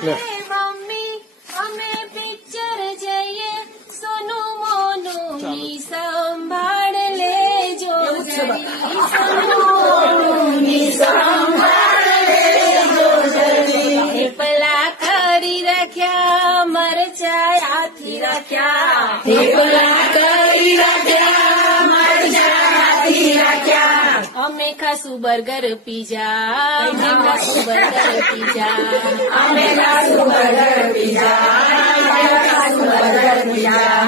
કહે મમ્મી અમે પિક્ચર જઈએ, સોનું મોનું ની સંભાળ લેજો જરી, સોનું મોનું ની સંભાળ લેજો જરી. થેપલા કરી રાખ્યા, મરચાં હાથી રાખ્યા, થેપલા કરી રાખ્યા, મરચાં હાથી રાખ્યા. અમે ખાશું બર્ગર પીઝા, અમે ખાશું બર્ગર પીઝા, અમે ખાશું બર્ગર પીઝા, અમે ખાશું બર્ગર પીઝા.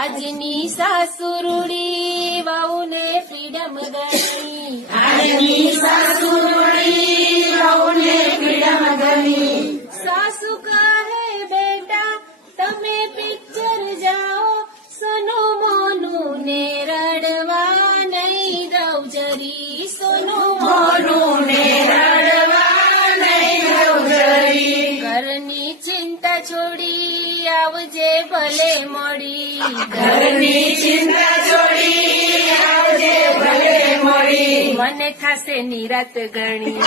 આજની સાસુ રૂડી વહુને ફ્રીડમ ગણી, આજની સાસુ રૂડી વહુને ફ્રીડમ ગણી. સાસુ કહે બેટા તમે પિક્ચર જાઓ, સોનું મોનું ને રડવા નહીં દઉં જરી, સોનું મોનું ને રડવા નહીં દઉં જરી. ઘરની ચિંતા છોડી આવજે ભલે મોડી, ઘરની ચિંતા છોડી આવજે ભલે મોડી. મને થાશે નિરાત ગણી,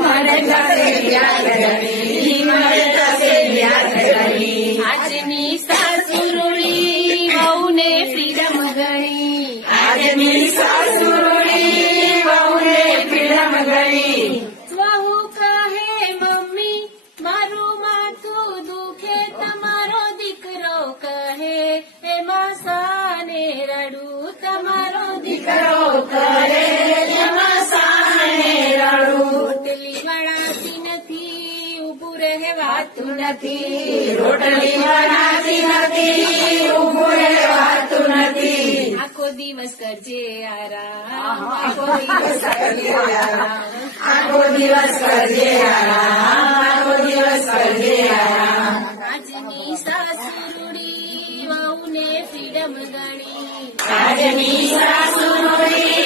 મને થાશે નિરાત ગણી, મને થાશે નિરાત ગણી. આજની સાસુ રૂડી વહુને ફ્રીડમ ગણી, આજની સાસુ રૂડી વહુને ફ્રીડમ ગણી. વહુ કહે મમ્મી મારું માથું દુખે, તમારો દીકરો કહે એમાં સાને રડું, તમારો દીકરો કહે એમાં સાને રડું. રોટલી વણાતી નથી, ઊભું રહેવાતું નથી, રોટલી વણાતી નથી, ઊભું રહેવાતું નથી. આખો દિવસ કરજે આરામ, આખો દિવસ કરજે આરામ, આખો દિવસ કરજે આરામ, આખો દિવસ કરજે આરામ. આજની સાસુ રૂડી વહુને ફ્રીડમ ગણી, આજની સાસુ રૂડી